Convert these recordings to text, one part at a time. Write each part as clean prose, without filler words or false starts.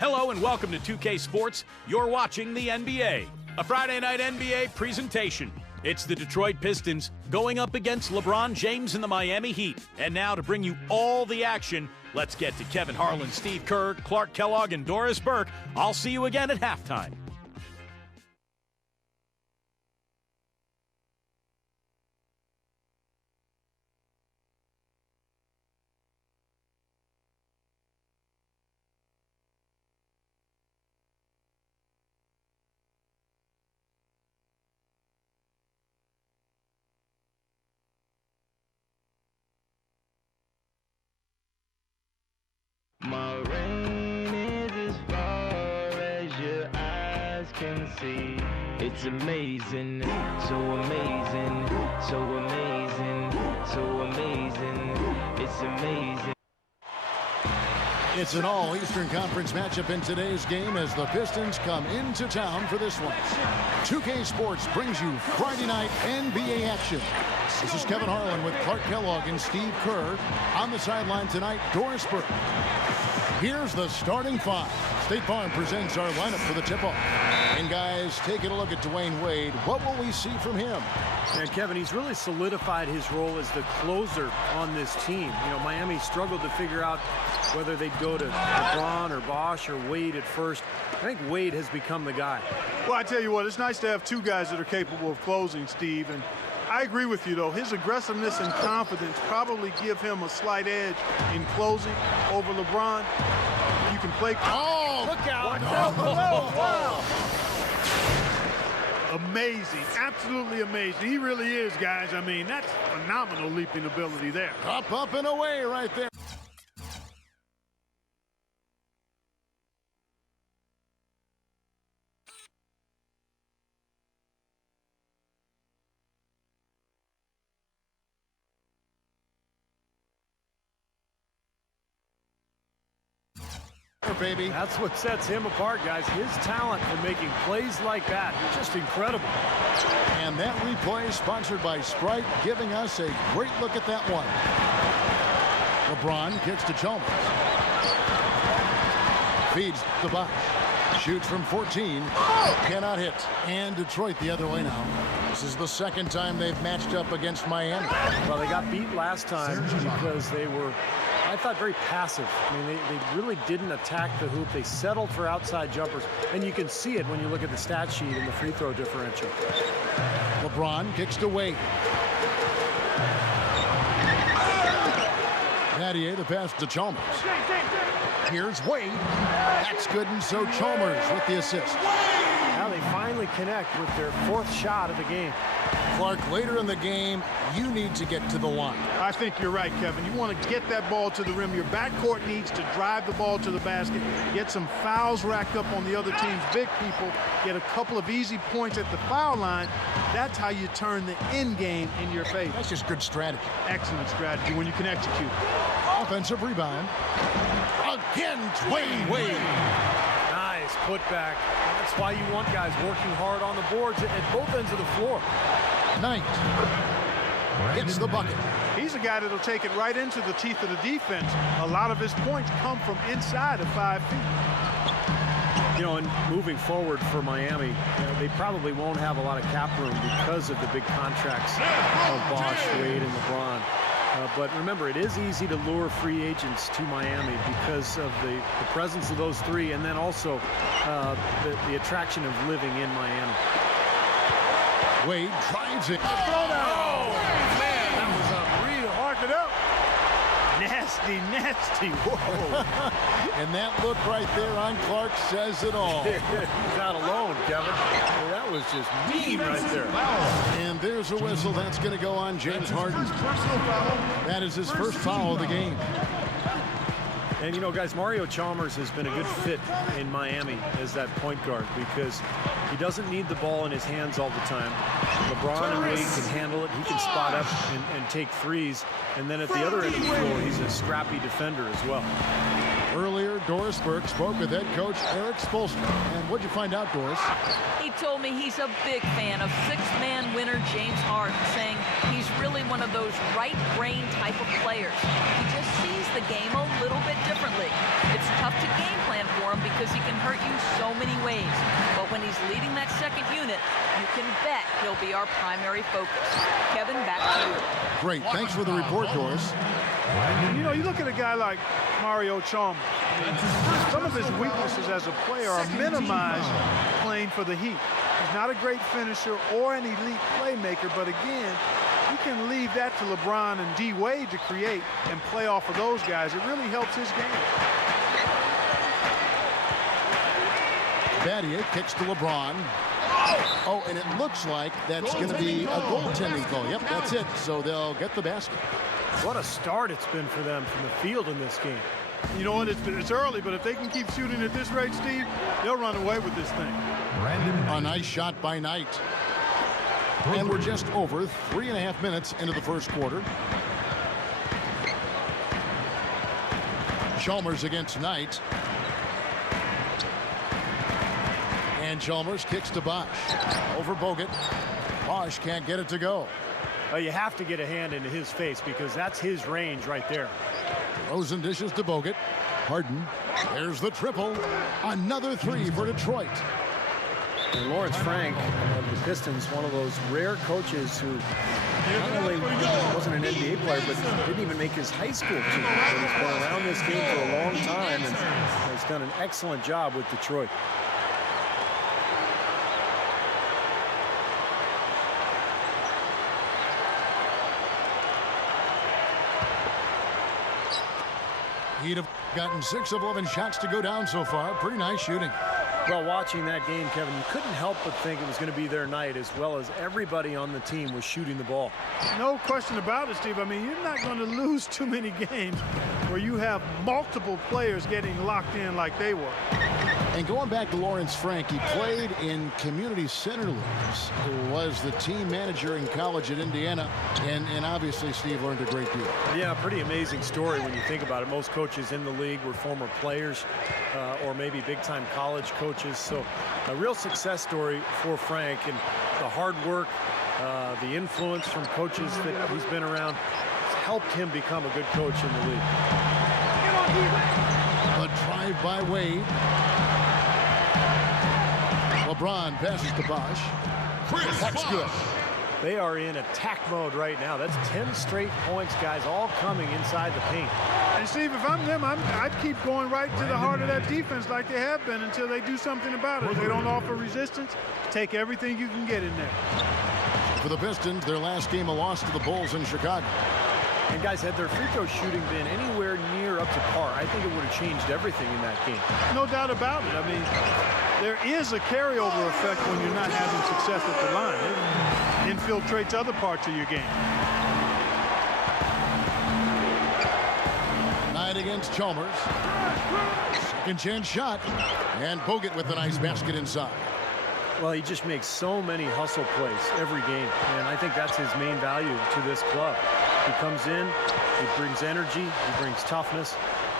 Hello and welcome to 2K Sports. You're watching the NBA, a Friday night NBA presentation. It's the Detroit Pistons going up against LeBron James and the Miami Heat. And now to bring you all the action, let's get to Kevin Harlan, Steve Kerr, Clark Kellogg, and Doris Burke. I'll see you again at halftime. My rain is as far as your eyes can see. It's amazing, so amazing, so amazing, so amazing. It's amazing. It's an all-Eastern Conference matchup in today's game as the Pistons come into town for this one. 2K Sports brings you Friday night NBA action. This is Kevin Harlan with Clark Kellogg and Steve Kerr. On the sideline tonight, Doris Burke. Here's the starting five. State Farm presents our lineup for the tip-off. And guys, taking a look at Dwayne Wade, what will we see from him? And Kevin, he's really solidified his role as the closer on this team. You know, Miami struggled to figure out whether they'd go to LeBron or Bosh or Wade at first. I think Wade has become the guy. Well, I tell you what, it's nice to have two guys that are capable of closing, Steve. And I agree with you, though. His aggressiveness and confidence probably give him a slight edge in closing over LeBron. You can play. Oh, look out. Wow. Amazing. Absolutely amazing. He really is, guys. I mean, that's phenomenal leaping ability there. Up and away right there. Baby. That's what sets him apart, guys. His talent for making plays like that, just incredible. And that replay sponsored by Sprite, giving us a great look at that one. LeBron kicks to Chalmers. Feeds to Bosh. Shoots from 14. Cannot hit. And Detroit the other way now. This is the second time they've matched up against Miami. Well, they got beat last time because they were, I thought, very passive. I mean, they really didn't attack the hoop. They settled for outside jumpers. And you can see it when you look at the stat sheet and the free throw differential. LeBron kicks to Wade. Nattier, the pass to Chalmers. Here's Wade. That's good, and so Chalmers with the assist. Now they finally connect with their fourth shot of the game. Clark, later in the game, you need to get to the line. I think you're right, Kevin. You want to get that ball to the rim. Your backcourt needs to drive the ball to the basket, get some fouls racked up on the other team's big people, get a couple of easy points at the foul line. That's how you turn the end game in your favor. That's just good strategy. Excellent strategy when you can execute. Offensive rebound. Again, Dwayne Wade. Nice putback. That's why you want guys working hard on the boards at both ends of the floor. Knight hits the bucket. He's a guy that'll take it right into the teeth of the defense. A lot of his points come from inside of 5 feet. You know, and moving forward for Miami, they probably won't have a lot of cap room because of the big contracts of Bosh, Wade, and LeBron. But remember, it is easy to lure free agents to Miami because of the presence of those three, and then also the attraction of living in Miami. Wade drives it. Oh, man, that was a real hard it up. Nasty, nasty. Whoa. And that look right there on Clark says it all. He's not alone, Kevin. That was just mean right there. And there's a whistle. That's going to go on James Harden. That is his first foul of the game. And, you know, guys, Mario Chalmers has been a good fit in Miami as that point guard because he doesn't need the ball in his hands all the time. LeBron and Wade can handle it. He can spot up and take threes. And then at the other end of the floor, he's a scrappy defender as well. Earlier, Doris Burke spoke with head coach Eric Spoelstra. And what'd you find out, Doris? He told me he's a big fan of six-man winner James Harden, saying he's really one of those right brain type of players. He just sees the game a little bit differently. It's tough to game plan for him because he can hurt you so many ways. But when he's leading that second unit, you can bet he'll be our primary focus. Kevin, back to you. Great. Thanks for the report, Doris. You know, you look at a guy like Mario Chalmers. Some of his weaknesses as a player are minimized playing for the Heat. He's not a great finisher or an elite playmaker, but again, you can leave that to LeBron and D. Wade to create and play off of those guys. It really helps his game. Battier kicks to LeBron. Oh, and it looks like that's going to be a goaltending call. Yep, that's it. So they'll get the basket. What a start it's been for them from the field in this game. You know what? It's early, but if they can keep shooting at this rate, Steve, they'll run away with this thing. A nice shot by Knight. And we're just over 3.5 minutes into the first quarter. Chalmers against Knight. And Chalmers kicks to Bosch. Over Bogut. Bosch can't get it to go. Well, you have to get a hand into his face because that's his range right there. Rosen dishes to Bogut. Harden. There's the triple. Another three for Detroit. And Lawrence Frank of the Pistons, one of those rare coaches who not only wasn't an NBA player, but didn't even make his high school team. But he's been around this game for a long time and has done an excellent job with Detroit. He'd have gotten 6 of 11 shots to go down so far. Pretty nice shooting. Well, watching that game, Kevin, you couldn't help but think it was going to be their night, as well as everybody on the team was shooting the ball. No question about it, Steve. I mean, you're not going to lose too many games where you have multiple players getting locked in like they were. And going back to Lawrence Frank, he played in community center leagues, was the team manager in college at Indiana, and obviously Steve learned a great deal. Yeah, pretty amazing story when you think about it. Most coaches in the league were former players or maybe big-time college coaches. So a real success story for Frank, and the hard work, the influence from coaches that he's been around has helped him become a good coach in the league. A drive by Wade. LeBron passes to Bosch. That's good. They are in attack mode right now. That's 10 straight points, guys, all coming inside the paint. And Steve, if I'm them, I'd keep going right to the heart of that defense like they have been until they do something about it. If they don't offer resistance, take everything you can get in there. For the Pistons, their last game a loss to the Bulls in Chicago. And guys, had their free throw shooting been anywhere near up to par, I think it would have changed everything in that game. No doubt about it. I mean, there is a carryover effect when you're not having success at the line. It infiltrates other parts of your game. Knight against Chalmers. Second chance shot. And Bogut with the nice basket inside. Well, he just makes so many hustle plays every game, and I think that's his main value to this club. He comes in, he brings energy, he brings toughness,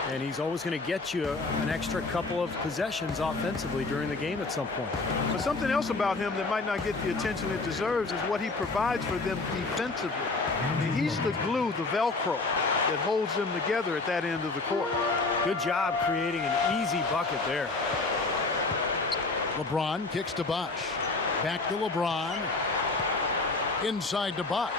and he's always going to get you an extra couple of possessions offensively during the game at some point. But something else about him that might not get the attention it deserves is what he provides for them defensively. I mean, he's the glue, the Velcro that holds them together at that end of the court. Good job creating an easy bucket there. LeBron kicks to Bosch. Back to LeBron. Inside to Bosch.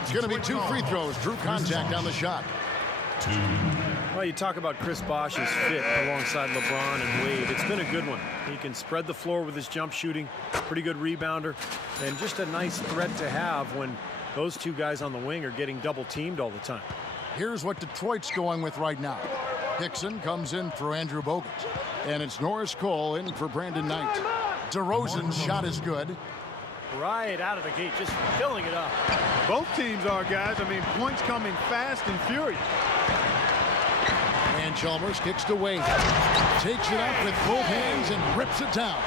It's going to be 2 free throws. Drew contact on the shot. Well, you talk about Chris Bosh's fit alongside LeBron and Wade. It's been a good one. He can spread the floor with his jump shooting, pretty good rebounder, and just a nice threat to have when those two guys on the wing are getting double teamed all the time. Here's what Detroit's going with right now. Hickson comes in for Andrew Bogut. And it's Norris Cole in for Brandon Knight. DeRozan's shot is good. Right out of the gate, just filling it up. Both teams are, guys. I mean, points coming fast and furious. And Chalmers kicks to Wade. Takes it up with both hands and rips it down.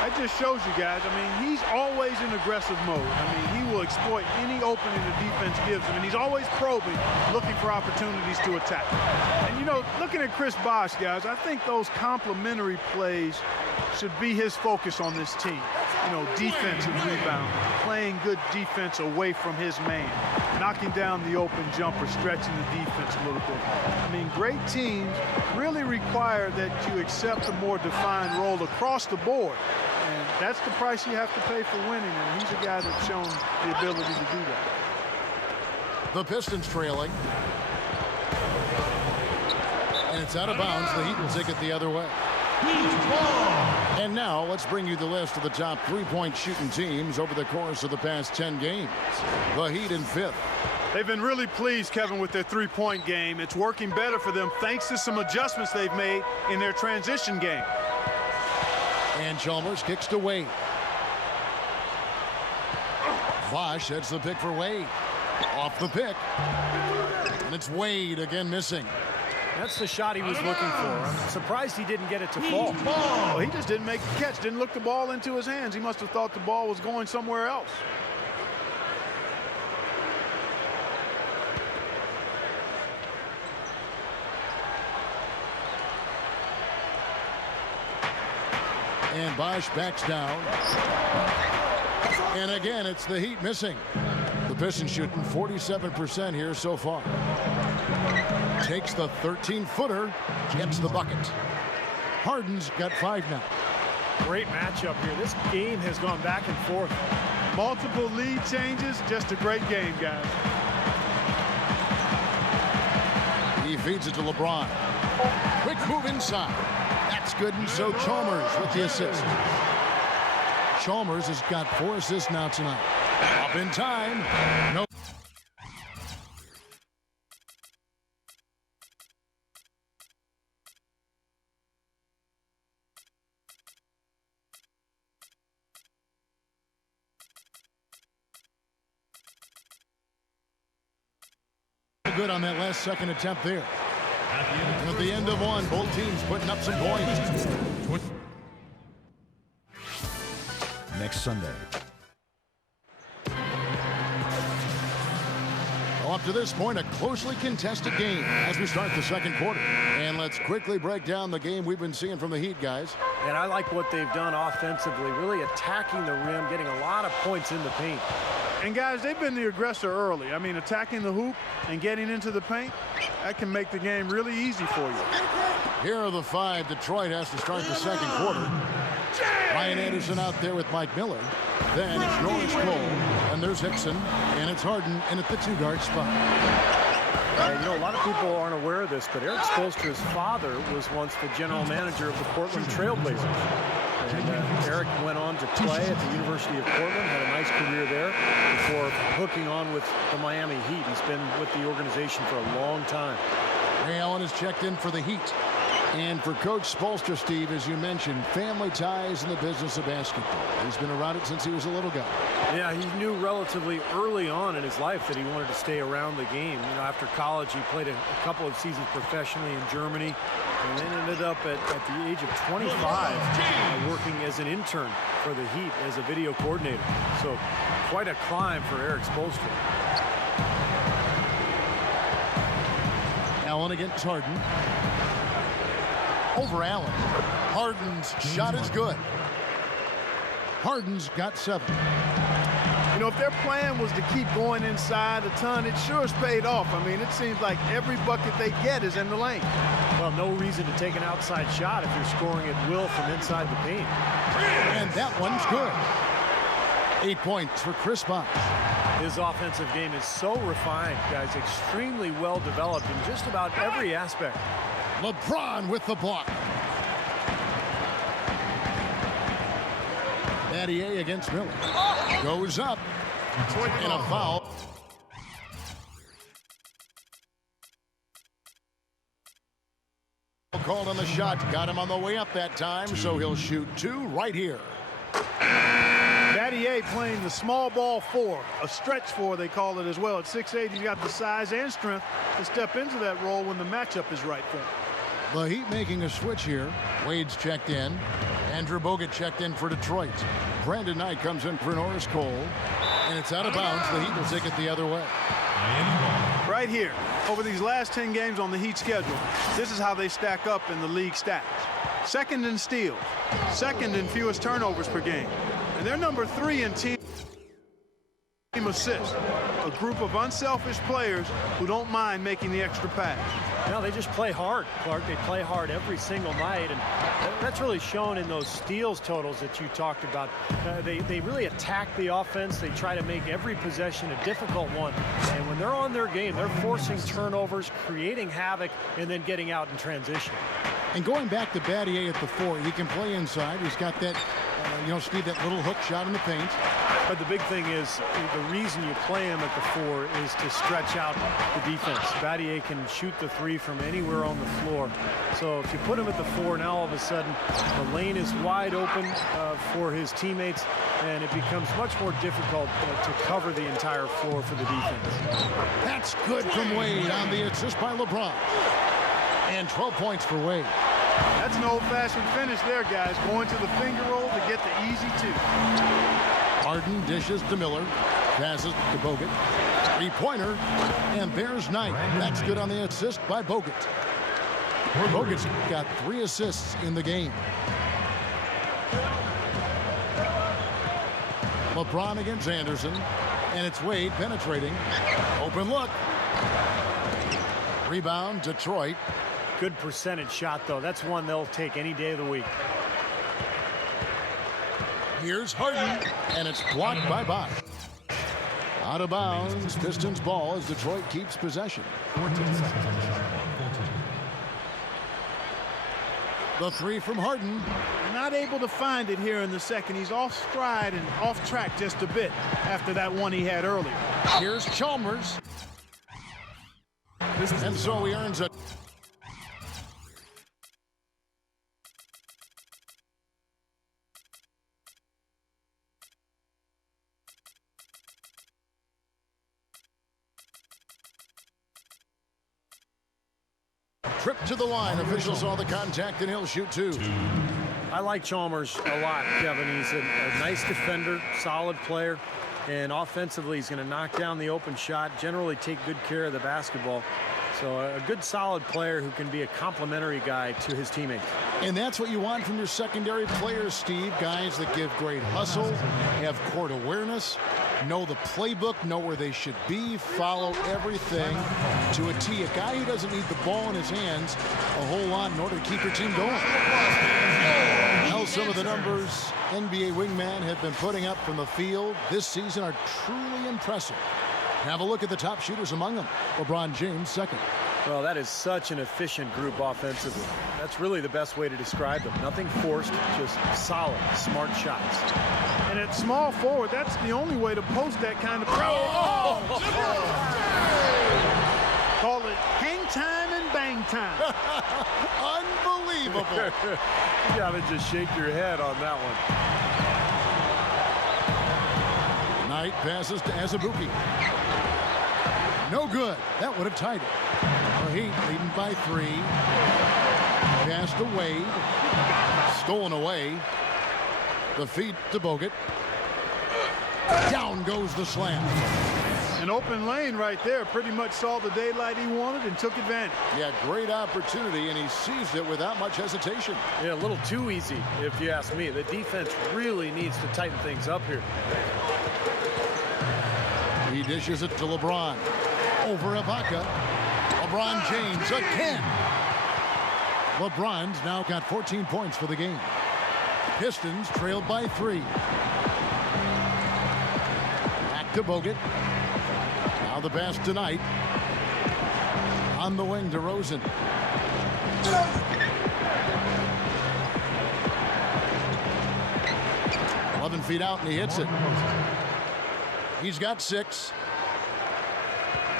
I just shows you guys, I mean, he's always in aggressive mode. I mean, he will exploit any opening the defense gives him, and he's always probing, looking for opportunities to attack. And, you know, looking at Chris Bosh, guys, I think those complementary plays should be his focus on this team. You know, defensive rebound, playing good defense away from his man, knocking down the open jumper, stretching the defense a little bit. I mean, great teams really require that you accept a more defined role across the board. And that's the price you have to pay for winning, and he's a guy that's shown the ability to do that. The Pistons trailing. And it's out of bounds. The Heat will take it the other way. And now let's bring you the list of the top three-point shooting teams over the course of the past 10 games. The Heat in 5th. They've been really pleased, Kevin, with their three-point game. It's working better for them thanks to some adjustments they've made in their transition game. And Chalmers kicks to Wade. Bosh sets the pick for Wade. Off the pick. And it's Wade again missing. That's the shot he was looking for. I'm surprised he didn't get it to fall. Well, he just didn't make the catch, didn't look the ball into his hands. He must have thought the ball was going somewhere else. And Bosh backs down. And again, it's the Heat missing. The Pistons shooting 47% here so far. Takes the 13-footer, gets the bucket. Harden's got 5 now. Great matchup here. This game has gone back and forth. Multiple lead changes, just a great game, guys. He feeds it to LeBron. Quick move inside. That's good, and so Chalmers with the assist. Chalmers has got 4 assists now tonight. Up in time. No. Good on that last second attempt there. And at the end of one, both teams putting up some points. Next Sunday. Well, up to this point, a closely contested game as we start the second quarter. And let's quickly break down the game we've been seeing from the Heat, guys. And I like what they've done offensively, really attacking the rim, getting a lot of points in the paint. And guys, they've been the aggressor early. I mean, attacking the hoop and getting into the paint, that can make the game really easy for you. Here are the 5. Detroit has to start the second quarter. Ryan Anderson out there with Mike Miller. Then it's Norris Cole, and there's Hickson, and it's Harden in at the 2-guard spot. You know, a lot of people aren't aware of this, but Eric Spoelstra's father was once the general manager of the Portland Trailblazers. And Eric went on to play at the University of Portland, had a nice career there before hooking on with the Miami Heat. He's been with the organization for a long time. Ray Allen has checked in for the Heat. And for Coach Spoelstra, Steve, as you mentioned, family ties in the business of basketball. He's been around it since he was a little guy. Yeah, he knew relatively early on in his life that he wanted to stay around the game. You know, after college, he played a couple of seasons professionally in Germany, and then ended up at the age of 25 working as an intern for the Heat as a video coordinator. So quite a climb for Eric Spoelstra. Allen against Harden. Over Allen. Harden's shot is good. Harden's got 7. You know, if their plan was to keep going inside a ton, it sure has paid off. I mean, it seems like every bucket they get is in the lane. Well, no reason to take an outside shot if you're scoring at will from inside the paint. And that one's good. 8 points for Chris Bosh. His offensive game is so refined, guys, extremely well developed in just about every aspect. LeBron with the block. Battier against Miller. Goes up. And a foul. Called on the shot. Got him on the way up that time, so he'll shoot 2 right here. Battier playing the small ball 4, a stretch 4 they call it as well. At 6'8", he's got the size and strength to step into that role when the matchup is right for him. The Heat making a switch here. Wade's checked in. Andrew Bogut checked in for Detroit. Brandon Knight comes in for Norris Cole. And it's out of bounds. The Heat will take it the other way. Right here, over these last 10 games on the Heat schedule, this is how they stack up in the league stats. Second in steals, second in fewest turnovers per game. And they're number 3 in team assists. A group of unselfish players who don't mind making the extra pass. No, they just play hard, Clark. They play hard every single night, and that's really shown in those steals totals that you talked about. They really attack the offense. They try to make every possession a difficult one. And when they're on their game, they're forcing turnovers, creating havoc, and then getting out in transition. And going back to Battier at the 4, he can play inside. He's got that, speed, that little hook shot in the paint. But the big thing is the reason you play him at the 4 is to stretch out the defense. Battier can shoot the 3 from anywhere on the floor. So if you put him at the 4, now all of a sudden the lane is wide open for his teammates, and it becomes much more difficult to cover the entire floor for the defense. That's good from Wade on the assist by LeBron. And 12 points for Wade. That's an old-fashioned finish there, guys. Going to the finger roll to get the easy 2. Harden dishes to Miller. Passes to Bogut. Three-pointer. And there's Knight. That's good on the assist by Bogut. Bogut's got 3 assists in the game. LeBron against Anderson. And it's Wade penetrating. Open look. Rebound, Detroit. Good percentage shot, though. That's one they'll take any day of the week. Here's Harden, and it's blocked by Bosch. Out of bounds, Pistons ball as Detroit keeps possession. 14 seconds. The 3 from Harden. Not able to find it here in the second. He's off stride and off track just a bit after that one he had earlier. Here's Chalmers. And so he earns a trip to the line. Official saw the contact, and he'll shoot 2. I like Chalmers a lot, Kevin. He's a nice defender, solid player, and offensively he's going to knock down the open shot, generally take good care of the basketball. So a good solid player who can be a complimentary guy to his teammates. And that's what you want from your secondary players, Steve. Guys that give great hustle, have court awareness, know the playbook, know where they should be, follow everything to a T. A guy who doesn't need the ball in his hands a whole lot in order to keep your team going. Now some of the numbers NBA wingmen have been putting up from the field this season are truly impressive. Have a look at the top shooters among them. LeBron James, second. Well, that is such an efficient group offensively. That's really the best way to describe them. Nothing forced, just solid, smart shots. And at small forward, that's the only way to post that kind of pressure. Call it hang time and bang time. Unbelievable. You gotta just shake your head on that one. Knight passes to Azubuike. No good. That would have tied it. The Heat leading by 3. Pass to Wade. Stolen away. The feed to Bogut. Down goes the slam. An open lane right there. Pretty much saw the daylight he wanted and took advantage. Yeah, great opportunity, and he seized it without much hesitation. Yeah, a little too easy, if you ask me. The defense really needs to tighten things up here. He dishes it to LeBron. Over Ibaka. LeBron James again. LeBron's now got 14 points for the game. Pistons trailed by 3. Back to Bogut. Now the pass tonight. On the wing to Rosen. "11 feet out, and he hits it. He's got 6.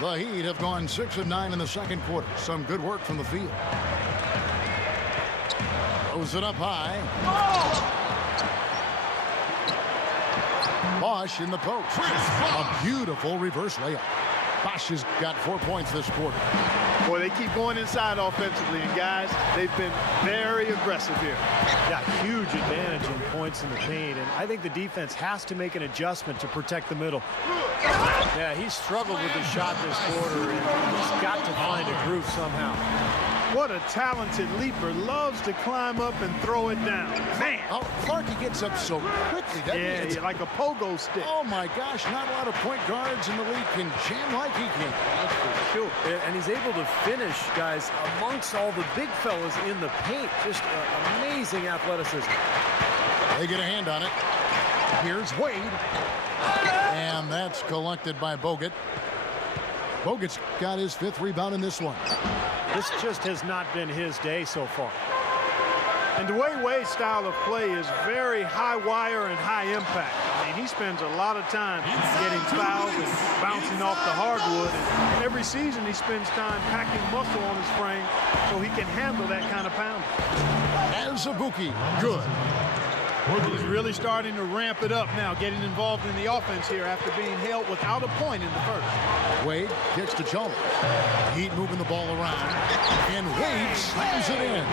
The Heat have gone 6 of 9 in the second quarter. Some good work from the field. Throws it up high. Bosch in the post. A beautiful reverse layup. Bosch has got 4 points this quarter. Boy, they keep going inside offensively, and guys, they've been very aggressive here. Yeah, huge advantage in points in the paint, and I think the defense has to make an adjustment to protect the middle. Yeah, he struggled with his shot this quarter, and he's got to find a groove somehow. What a talented leaper. Loves to climb up and throw it down. Man. Oh, Clark, he gets up so quickly, doesn't he? Yeah, like a pogo stick. Oh, my gosh, not a lot of point guards in the league can jam like he can. That's for sure. And he's able to finish, guys, amongst all the big fellas in the paint. Just amazing athleticism. They get a hand on it. Here's Wade. And that's collected by Bogut. Bogut's got his 5th rebound in this one. This just has not been his day so far. And Dwayne Wade's style of play is very high wire and high impact. I mean, he spends a lot of time getting fouled and bouncing off the hardwood. And every season he spends time packing muscle on his frame so he can handle that kind of pounding. Azubuike, good. He's really starting to ramp it up now, getting involved in the offense here after being held without a point in the first. Wade kicks to Chalmers. Heat moving the ball around. And Wade slams it in.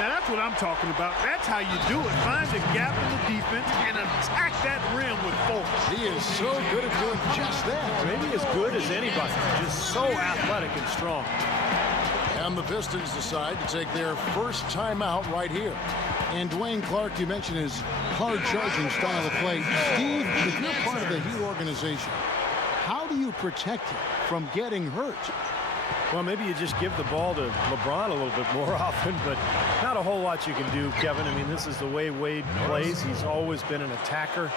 Now that's what I'm talking about. That's how you do it. Find a gap in the defense and attack that rim with force. He is so good at doing just that. Maybe as good as anybody. Just so athletic and strong. And the Pistons decide to take their first timeout right here. And Dwayne Clark, you mentioned his hard-charging style of play. Steve, if you're part of the Heat organization, how do you protect him from getting hurt? Well, maybe you just give the ball to LeBron a little bit more often, but not a whole lot you can do, Kevin. I mean, this is the way Wade plays. He's always been an attacker.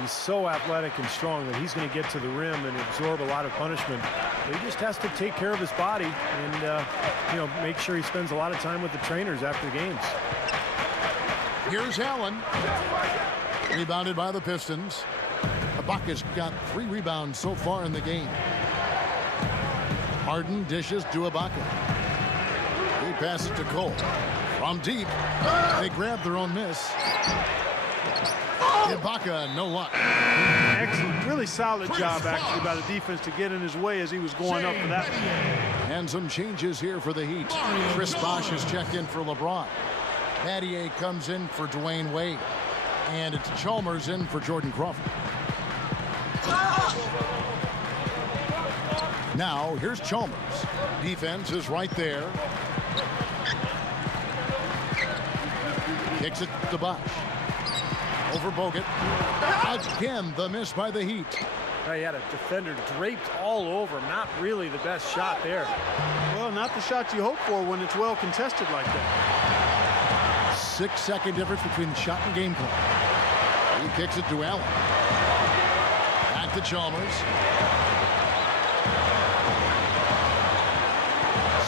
He's so athletic and strong that he's going to get to the rim and absorb a lot of punishment. But he just has to take care of his body and, make sure he spends a lot of time with the trainers after the games. Here's Allen. Rebounded by the Pistons. Ibaka's got 3 rebounds so far in the game. Harden dishes to Ibaka. He passes to Cole. From deep. They grab their own miss. Ibaka, no luck. Excellent. Really solid job, actually, by the defense to get in his way as he was going up for that one. And some changes here for the Heat. Chris Bosh is checked in for LeBron. Battier comes in for Dwayne Wade. And it's Chalmers in for Jordan Crawford. Now, here's Chalmers. Defense is right there. Kicks it to Bosh. Over Bogut. Again, the miss by the Heat. He had a defender draped all over him. Not really the best shot there. Well, not the shot you hope for when it's well contested like that. 6-second difference between the shot and game clock. He kicks it to Allen. Back to Chalmers.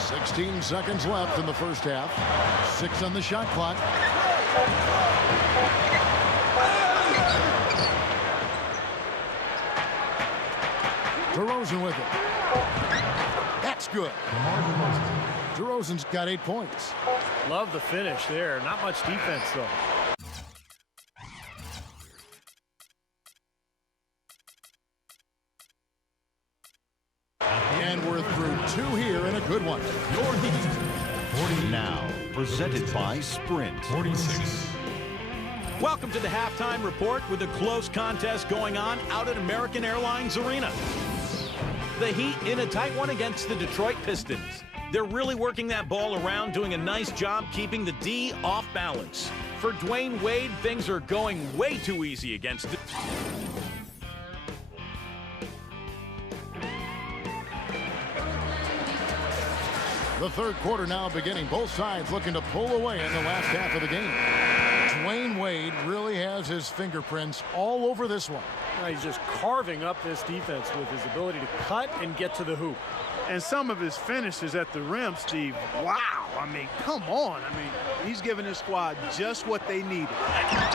16 seconds left in the first half. 6 on the shot clock. DeRozan with it. That's good. DeRozan's got 8 points. Love the finish there. Not much defense, though. And we're through 2 here and a good one. Your Heat. 40 now. Presented by Sprint. 46. Welcome to the halftime report with a close contest going on out at American Airlines Arena. The Heat in a tight one against the Detroit Pistons. They're really working that ball around, doing a nice job keeping the D off balance. For Dwayne Wade, things are going way too easy against it. The third quarter now beginning. Both sides looking to pull away in the last half of the game. Dwayne Wade really has his fingerprints all over this one. He's just carving up this defense with his ability to cut and get to the hoop. And some of his finishes at the rim, Steve, wow. I mean, come on. I mean, he's giving his squad just what they needed.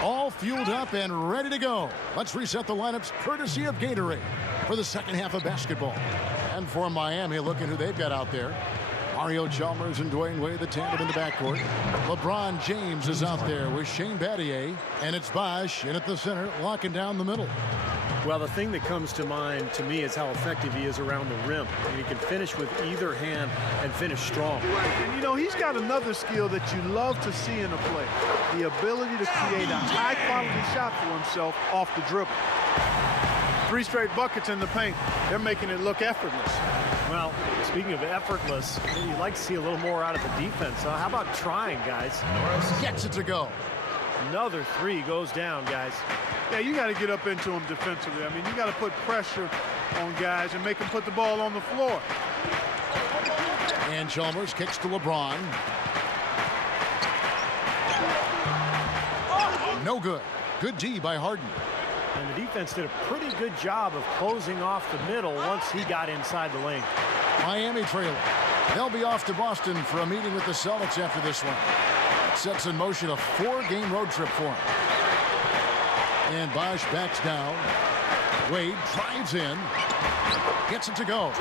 All fueled up and ready to go. Let's reset the lineups courtesy of Gatorade for the second half of basketball. And for Miami, look at who they've got out there. Mario Chalmers and Dwayne Wade, the tandem in the backcourt. LeBron James is out there with Shane Battier. And it's Bosh in at the center, locking down the middle. Well, the thing that comes to mind to me is how effective he is around the rim. And he can finish with either hand and finish strong. And, you know, he's got another skill that you love to see in a player, the ability to create a high-quality shot for himself off the dribble. 3 straight buckets in the paint. They're making it look effortless. Well, speaking of effortless, you'd like to see a little more out of the defense. How about trying, guys? Norris gets it to go. Another 3 goes down, guys. Yeah, you got to get up into them defensively. I mean, you got to put pressure on guys and make them put the ball on the floor. And Chalmers kicks to LeBron. No good. Good D by Harden. And the defense did a pretty good job of closing off the middle once he got inside the lane. Miami trailing. They'll be off to Boston for a meeting with the Celtics after this one. It sets in motion a 4-game road trip for him. And Bosh backs down. Wade drives in. Gets it to go.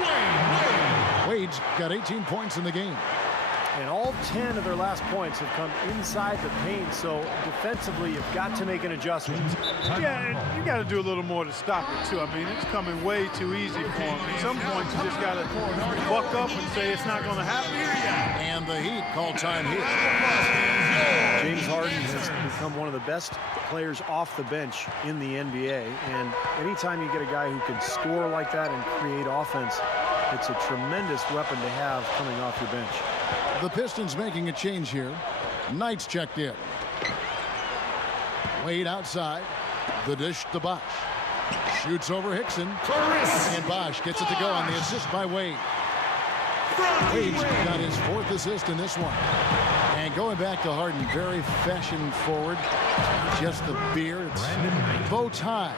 Wade's got 18 points in the game. And all 10 of their last points have come inside the paint, so defensively you've got to make an adjustment. Yeah, and you got to do a little more to stop it, too. I mean, it's coming way too easy for him. At some point, you just got to buck up and say it's not going to happen. And the Heat call time here. James Harden has become one of the best players off the bench in the NBA, and anytime you get a guy who can score like that and create offense, it's a tremendous weapon to have coming off your bench. The Pistons making a change here. Knight's checked in. Wade outside. The dish to Bosh. Shoots over Hickson. And Bosh gets it to go on the assist by Wade. Wade's got his 4th assist in this one. And going back to Harden, very fashion forward. Just the beard. It's bow tie.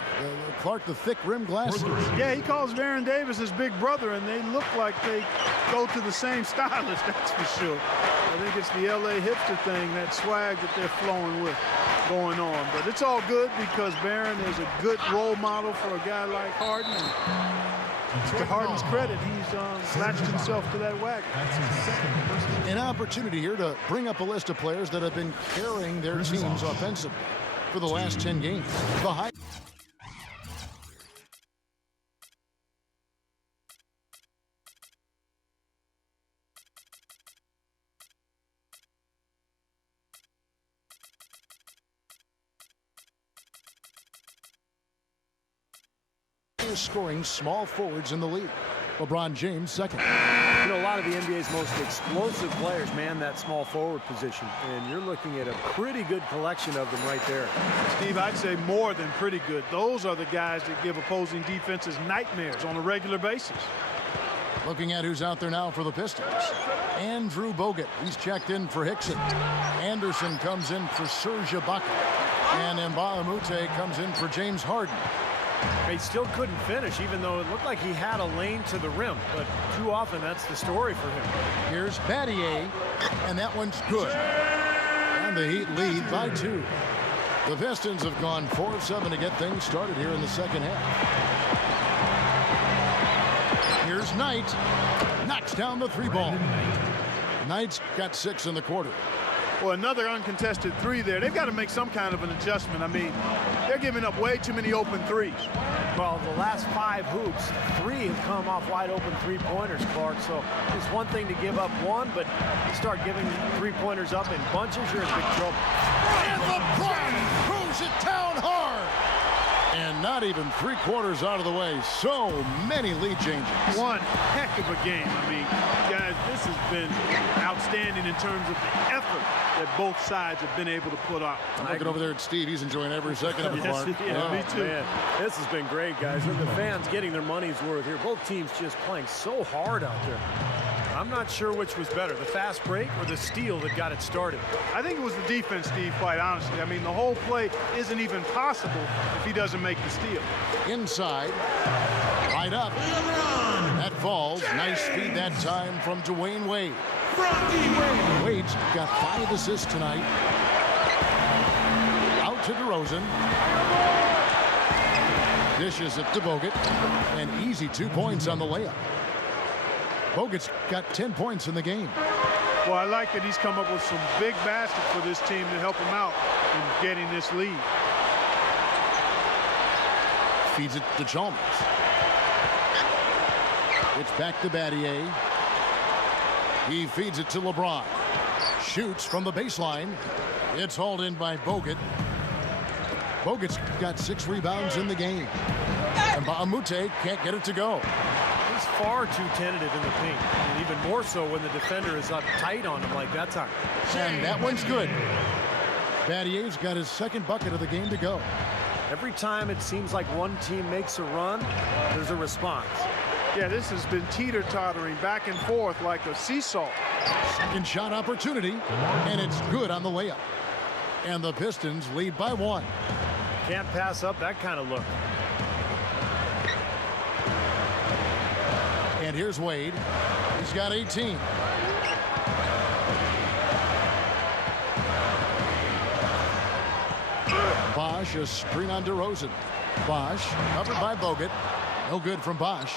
Clark, the thick rim glasses. Yeah, he calls Baron Davis his big brother, and they look like they go to the same stylist, that's for sure. I think it's the LA hipster thing, that swag that they're flowing with going on. But it's all good because Baron is a good role model for a guy like Harden. And to Harden's credit, he's latched himself to that wagon. An opportunity here to bring up a list of players that have been carrying their teams offensively for the last 10 games. The high. Scoring small forwards in the league. LeBron James second. You know, a lot of the NBA's most explosive players man that small forward position, and you're looking at a pretty good collection of them right there. Steve, I'd say more than pretty good. Those are the guys that give opposing defenses nightmares on a regular basis. Looking at who's out there now for the Pistons. Andrew Bogut. He's checked in for Hickson. Anderson comes in for Serge Ibaka. And Mbah a Moute comes in for James Harden. He still couldn't finish, even though it looked like he had a lane to the rim. But too often, that's the story for him. Here's Battier, and that one's good. And the Heat lead by 2. The Pistons have gone 4 of 7 to get things started here in the second half. Here's Knight. Knocks down the 3-ball. Knight's got 6 in the quarter. Well, another uncontested 3 there. They've got to make some kind of an adjustment. I mean, they're giving up way too many open 3s. Well, the last 5 hoops, 3 have come off wide open 3-pointers, Clark. So it's one thing to give up 1, but you start giving 3-pointers up in bunches, you're in big trouble. And LeBron throws it down hard. And not even 3/4 out of the way. So many lead changes. One heck of a game. I mean, guys, this has been outstanding in terms of the effort that both sides have been able to put out. I'm looking over there at Steve. He's enjoying every second of it, Clark. Me too. Man, this has been great, guys. And the fans getting their money's worth here. Both teams just playing so hard out there. I'm not sure which was better, the fast break or the steal that got it started. I think it was the defense, Steve, quite honestly. I mean, the whole play isn't even possible if he doesn't make the steal. Inside. Right up. That falls. Nice feed that time from Dwayne Wade. Wade's got 5 assists tonight. Out to DeRozan. Dishes it to Bogut. And easy 2 points on the layup. Bogut's got 10 points in the game. Well, I like that he's come up with some big baskets for this team to help him out in getting this lead. feeds it to Chalmers. It's back to Battier. He feeds it to LeBron. Shoots from the baseline. It's hauled in by Bogut. Bogut's got 6 rebounds in the game. And Baamute can't get it to go. He's far too tentative in the paint, and even more so when the defender is up tight on him like that time. And that one's good. Battier's got his 2nd bucket of the game to go. Every time it seems like one team makes a run, there's a response. Yeah, this has been teeter-tottering back and forth like a seesaw. Second shot opportunity, and it's good on the layup. And the Pistons lead by 1. Can't pass up that kind of look. And here's Wade. He's got 18. Bosch, a screen on DeRozan. Bosch, covered by Bogut. No good from Bosch.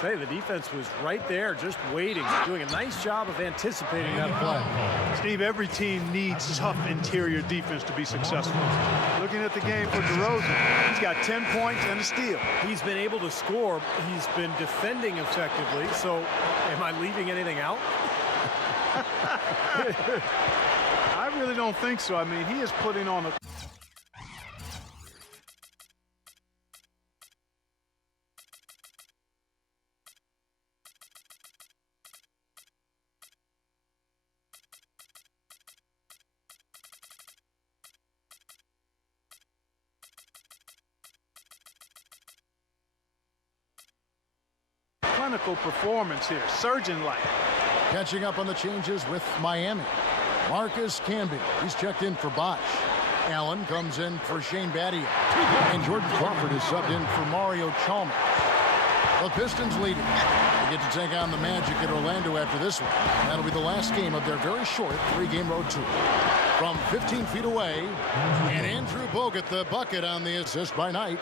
Hey, the defense was right there, just waiting, doing a nice job of anticipating that play. Steve, every team needs tough interior defense to be successful. Looking at the game for DeRozan, he's got 10 points and a steal. He's been able to score. He's been defending effectively. So, am I leaving anything out? I really don't think so. I mean, he is putting on a clinical performance here, surgeon-like. Catching up on the changes with Miami. Marcus Camby, he's checked in for Bosch. Allen comes in for Shane Battier. And Jordan Crawford is subbed in for Mario Chalmers. The Pistons leading. They get to take on the Magic at Orlando after this one. That'll be the last game of their very short 3-game road tour. From 15 feet away, and Andrew Bogut, the bucket on the assist by Knight.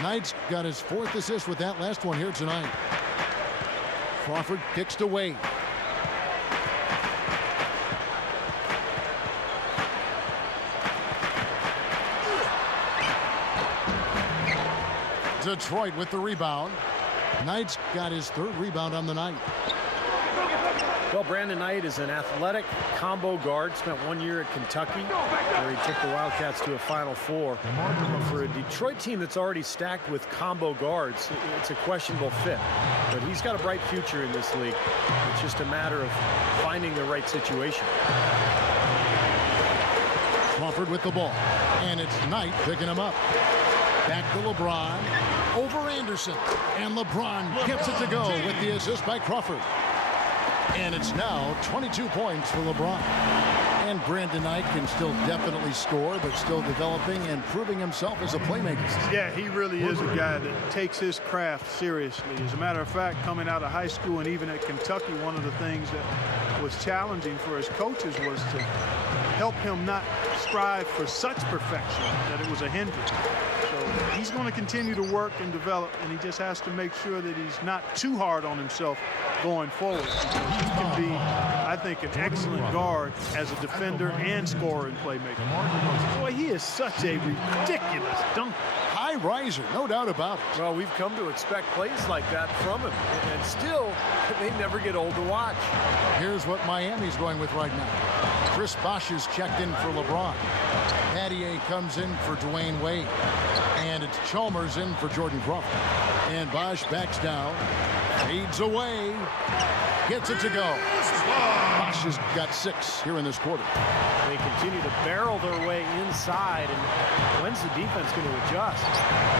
Knight's got his 4th assist with that last one here tonight. Crawford kicks to Wade. Detroit with the rebound. Knight's got his 3rd rebound on the night. Well, Brandon Knight is an athletic combo guard. Spent 1 year at Kentucky, where he took the Wildcats to a Final Four. For a Detroit team that's already stacked with combo guards, it's a questionable fit. But he's got a bright future in this league. It's just a matter of finding the right situation. Crawford with the ball. And it's Knight picking him up. Back to LeBron. Over Anderson. And LeBron gets it to go with the assist by Crawford. And it's now 22 points for LeBron. And Brandon Knight can still definitely score, but still developing and proving himself as a playmaker. Yeah, he really is a guy that takes his craft seriously. As a matter of fact, coming out of high school and even at Kentucky, one of the things that was challenging for his coaches was to help him not strive for such perfection that it was a hindrance. So he's going to continue to work and develop, and he just has to make sure that he's not too hard on himself going forward, because he can be, I think, an excellent guard as a defender and scorer and playmaker. Boy, he is such a ridiculous dunker. High riser, no doubt about it. Well, we've come to expect plays like that from him, and still, they never get old to watch. Here's what Miami's going with right now. Chris Bosh is checked in for LeBron. Battier comes in for Dwayne Wade. And it's Chalmers in for Jordan Crawford. And Bosh backs down. Fades away. Gets it to go. Bosh has got 6 here in this quarter. They continue to barrel their way inside. And when's the defense going to adjust?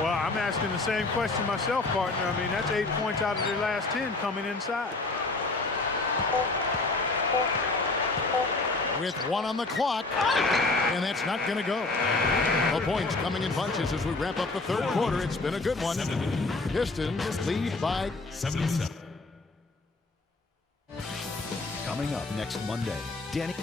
Well, I'm asking the same question myself, partner. I mean, that's 8 points out of their last 10 coming inside. With 1 on the clock, and that's not going to go. The points coming in bunches as we wrap up the 3rd quarter. It's been a good one. Pistons lead by 77. Coming up next Monday, Danny.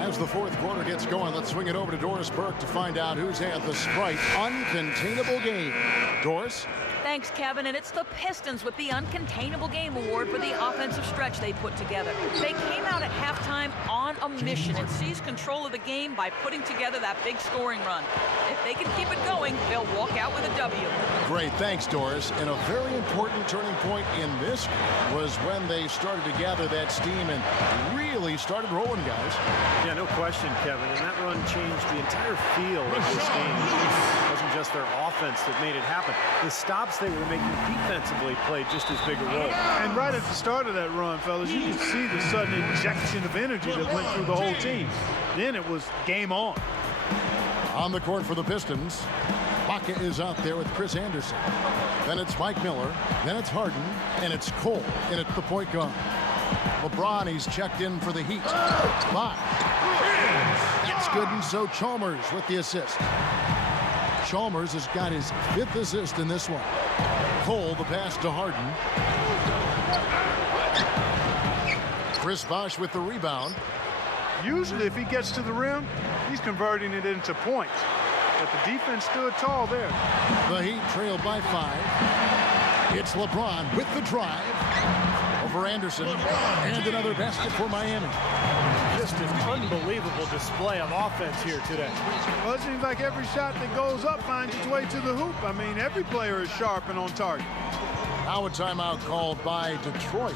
As the 4th quarter gets going, let's swing it over to Doris Burke to find out who's had the Sprite uncontainable game. Doris? Thanks, Kevin, and it's the Pistons with the Uncontainable Game Award for the offensive stretch they put together. They came out at halftime on a mission and seized control of the game by putting together that big scoring run. If they can keep it going, they'll walk out with a W. Great, thanks, Doris. And a very important turning point in this was when they started to gather that steam and really started rolling, guys. Yeah, no question, Kevin. And that run changed the entire feel of this game. It wasn't just their offense that made it happen. The stops they were making defensively played just as big a role. And right at the start of that run, fellas, you could see the sudden injection of energy that went through the whole team. Then it was game on. On the court for the Pistons, Baca is out there with Chris Anderson. Then it's Mike Miller. Then it's Harden. And it's Cole in at the point guard. LeBron, he's checked in for the Heat. Bach. That's good, and so Chalmers with the assist. Chalmers has got his 5th assist in this one. Cole, the pass to Harden. Chris Bosh with the rebound. Usually, if he gets to the rim, he's converting it into points. But the defense stood tall there. The Heat trailed by 5. It's LeBron with the drive. Over Anderson. And another basket for Miami. Just an unbelievable display of offense here today. Well, it seems like every shot that goes up finds its way to the hoop. I mean, every player is sharp and on target. Now a timeout called by Detroit.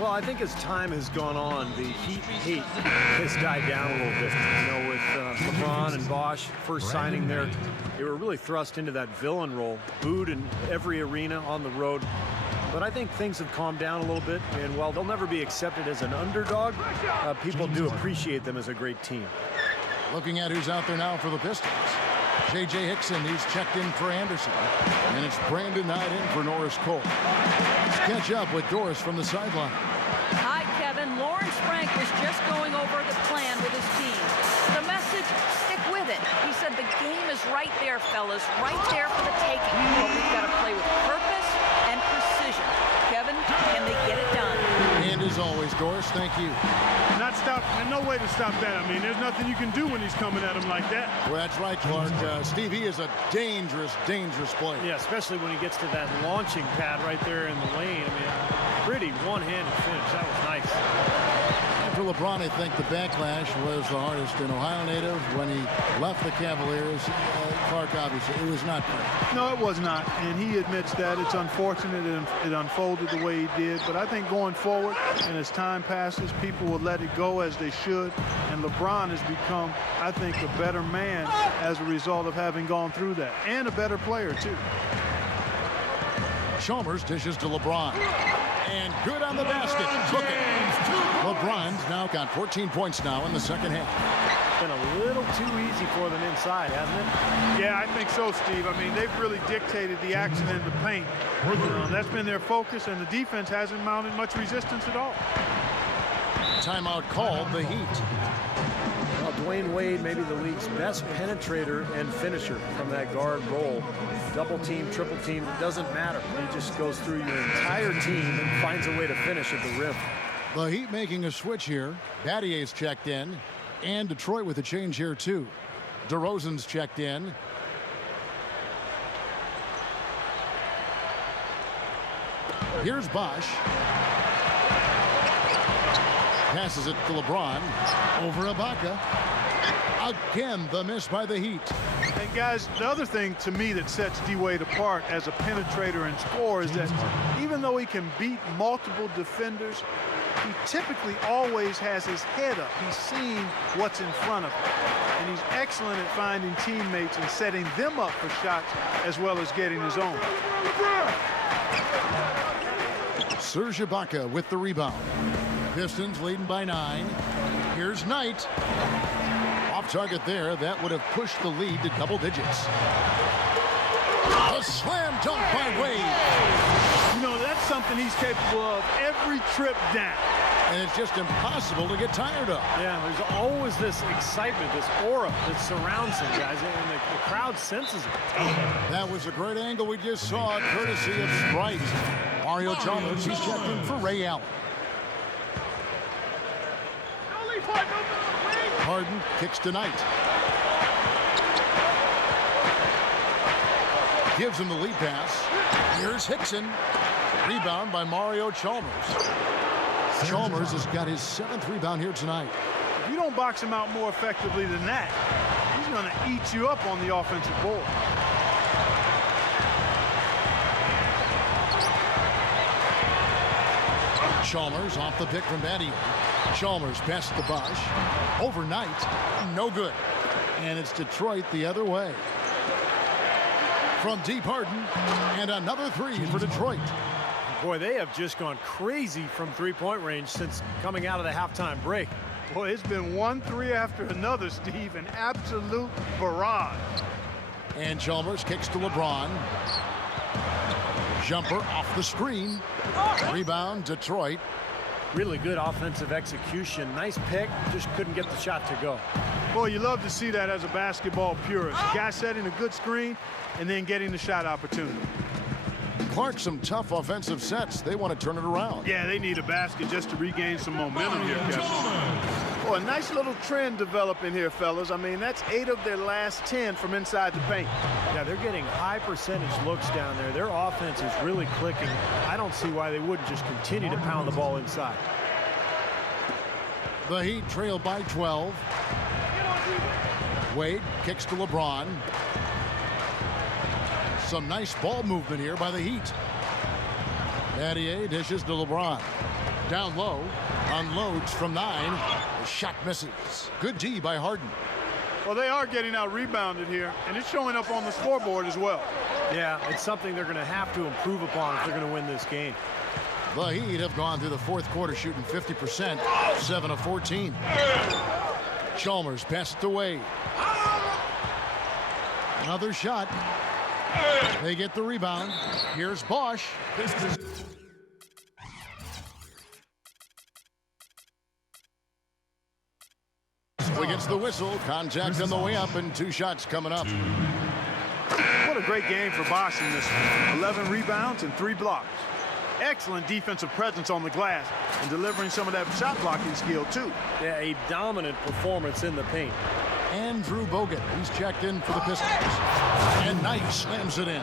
Well, I think as time has gone on, the Heat hate has died down a little bit. You know, with LeBron and Bosh first signing there, they were really thrust into that villain role, booed in every arena on the road. But I think things have calmed down a little bit, and while they'll never be accepted as an underdog, people do appreciate them as a great team. Looking at who's out there now for the Pistons. J.J. Hickson, he's checked in for Anderson. And it's Brandon Knight in for Norris Cole. Let's catch up with Doris from the sideline. Hi, Kevin. Lawrence Frank was just going over the plan with his team. The message, stick with it. He said the game is right there, fellas, right there for the taking. But we've got to play with purpose and precision. Kevin, can they get it done? And as always, Doris, thank you. Not stop, and no way to stop that. I mean, there's nothing you can do when he's coming at him like that. Well, that's right, Clark. Steve, he is a dangerous, dangerous player. Yeah, especially when he gets to that launching pad right there in the lane. I mean, pretty one-handed finish. That was nice. For LeBron, I think the backlash was the hardest. An Ohio native, when he left the Cavaliers, Clark, obviously, it was not great. No, it was not, and he admits that. It's unfortunate it unfolded the way he did, but I think going forward, and as time passes, people will let it go as they should, and LeBron has become, I think, a better man as a result of having gone through that, and a better player, too. Chalmers dishes to LeBron. And good on the basket. Took it. LeBron's now got 14 points now in the second half. Been a little too easy for them inside, hasn't it? Yeah, I think so, Steve. I mean, they've really dictated the action in the paint. That's been their focus, and the defense hasn't mounted much resistance at all. Timeout called the Heat. Well, Dwayne Wade, maybe the league's best penetrator and finisher from that guard role. Double team, triple team, it doesn't matter. He just goes through your entire team and finds a way to finish at the rim. The Heat making a switch here. Battier's checked in. And Detroit with a change here, too. DeRozan's checked in. Here's Bosh. Passes it to LeBron. Over Ibaka. Again, the miss by the Heat. And guys, the other thing to me that sets D-Wade apart as a penetrator and scorer is that even though he can beat multiple defenders, he typically always has his head up. He's seeing what's in front of him. And he's excellent at finding teammates and setting them up for shots as well as getting his own. Serge Ibaka with the rebound. Pistons leading by 9. Here's Knight. Off target there. That would have pushed the lead to double digits. A slam dunk by Wade. You know, that's something he's capable of every trip down. And it's just impossible to get tired of. Yeah, there's always this excitement, this aura that surrounds him, guys, and the crowd senses it. That was a great angle we just saw, courtesy of Sprite. Mario Chalmers, he's checked in for Ray Allen. Harden kicks to Knight. Gives him the lead pass. Here's Hickson. Rebound by Mario Chalmers. Chalmers has got his 7th rebound here tonight. If you don't box him out more effectively than that, he's going to eat you up on the offensive board. Chalmers off the pick from Battier. Chalmers passes to Bosch. Overnight, no good. And it's Detroit the other way. From deep Harden, and another 3 for Detroit. Boy, they have just gone crazy from three-point range since coming out of the halftime break. Boy, it's been 1 3 after another, Steve. An absolute barrage. And Chalmers kicks to LeBron. Jumper off the screen. Rebound, Detroit. Really good offensive execution. Nice pick, just couldn't get the shot to go. Boy, you love to see that as a basketball purist. The guy setting a good screen and then getting the shot opportunity. Clark, some tough offensive sets. They want to turn it around. Yeah, they need a basket just to regain some momentum here, Kevin. Well, a nice little trend developing here, fellas. I mean, that's 8 of their last 10 from inside the paint. Yeah, they're getting high percentage looks down there. Their offense is really clicking. I don't see why they wouldn't just continue to pound the ball inside. The Heat trail by 12. Wade kicks to LeBron. Some nice ball movement here by the Heat. Battier dishes to LeBron. Down low. Unloads from 9. The shot misses. Good D by Harden. Well, they are getting out rebounded here, and it's showing up on the scoreboard as well. Yeah, it's something they're going to have to improve upon if they're going to win this game. The Heat have gone through the 4th quarter shooting 50%, 7 of 14. Chalmers passes it away. Another shot. They get the rebound. Here's Bosch. Gets the whistle. Contact on the way up, and 2 shots coming up. What a great game for Bosch in this one. 11 rebounds and 3 blocks. Excellent defensive presence on the glass and delivering some of that shot blocking skill too. Yeah, a dominant performance in the paint. Andrew Bogut, he's checked in for the Pistons. And Knight slams it in.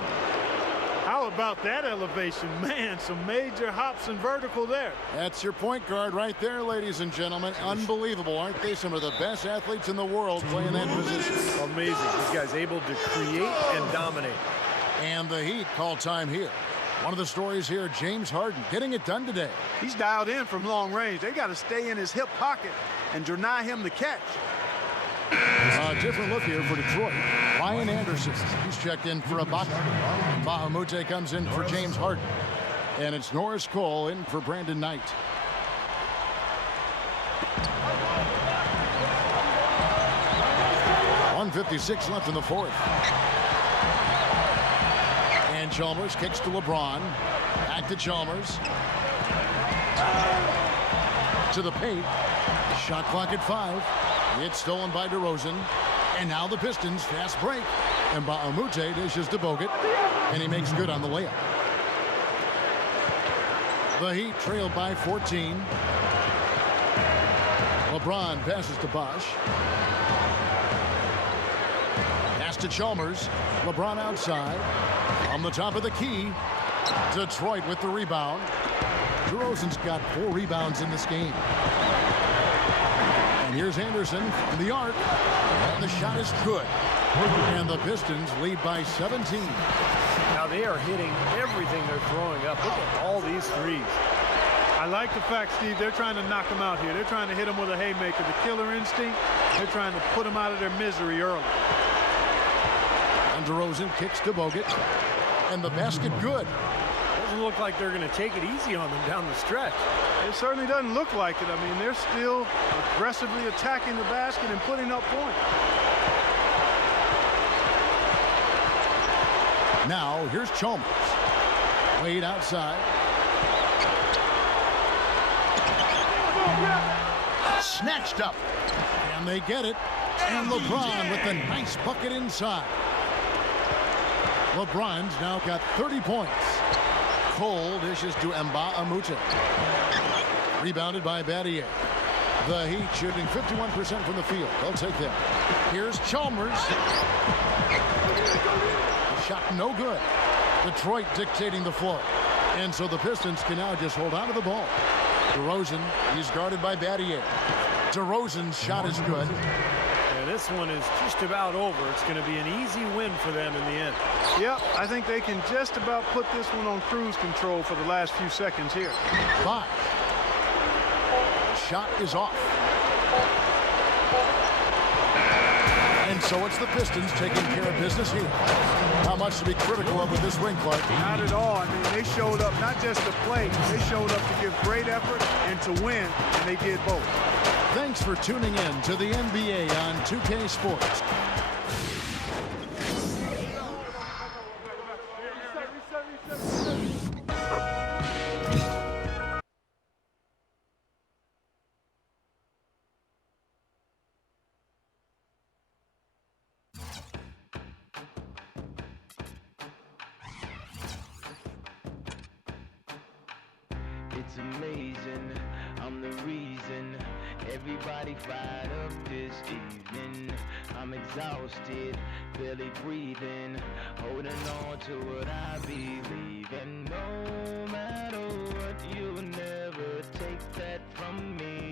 How about that elevation? Man, some major hops and vertical there. That's your point guard right there, ladies and gentlemen. Unbelievable, aren't they? Some of the best athletes in the world playing that position. Amazing. This guy's able to create and dominate. And the Heat call time here. One of the stories here, James Harden getting it done today. He's dialed in from long range. They got to stay in his hip pocket and deny him the catch. A different look here for Detroit. Ryan Anderson, he's checked in for Ibaka. Bahamute comes in for James Harden. And it's Norris Cole in for Brandon Knight. .156 left in the 4th. And Chalmers kicks to LeBron. Back to Chalmers. To the paint. Shot clock at 5. It's stolen by DeRozan. And now the Pistons fast break. And Bahamute dishes to Bogut. And he makes good on the layup. The Heat trailed by 14. LeBron passes to Bosch. Pass to Chalmers. LeBron outside. On the top of the key. Detroit with the rebound. DeRozan's got 4 rebounds in this game. And here's Anderson from the arc. And the shot is good. And the Pistons lead by 17. Now they are hitting everything they're throwing up. Look at all these threes. I like the fact, Steve, they're trying to knock them out here. They're trying to hit them with a haymaker. The killer instinct, they're trying to put them out of their misery early. And DeRozan kicks to Bogut. And the basket good. Doesn't look like they're going to take it easy on them down the stretch. It certainly doesn't look like it. I mean, they're still aggressively attacking the basket and putting up points. Now, here's Chalmers. Wade outside. Snatched up. And they get it. And LeBron with the nice bucket inside. LeBron's now got 30 points. Cole dishes to Bahamute. Rebounded by Battier. The Heat shooting 51% from the field. They'll take that. Here's Chalmers. Shot no good. Detroit dictating the flow. And so the Pistons can now just hold on to the ball. DeRozan, he's guarded by Battier. DeRozan's shot is good. Yeah, this one is just about over. It's going to be an easy win for them in the end. Yep, I think they can just about put this one on cruise control for the last few seconds here. 5. Shot is off. And so it's the Pistons taking care of business here. How much to be critical of with this win, Clark? Not at all. I mean, they showed up not just to play, they showed up to give great effort and to win, and they did both. Thanks for tuning in to the NBA on 2K Sports. It's amazing, I'm the reason everybody fired up this evening. I'm exhausted, barely breathing, holding on to what I believe in. No matter what, you'll never take that from me.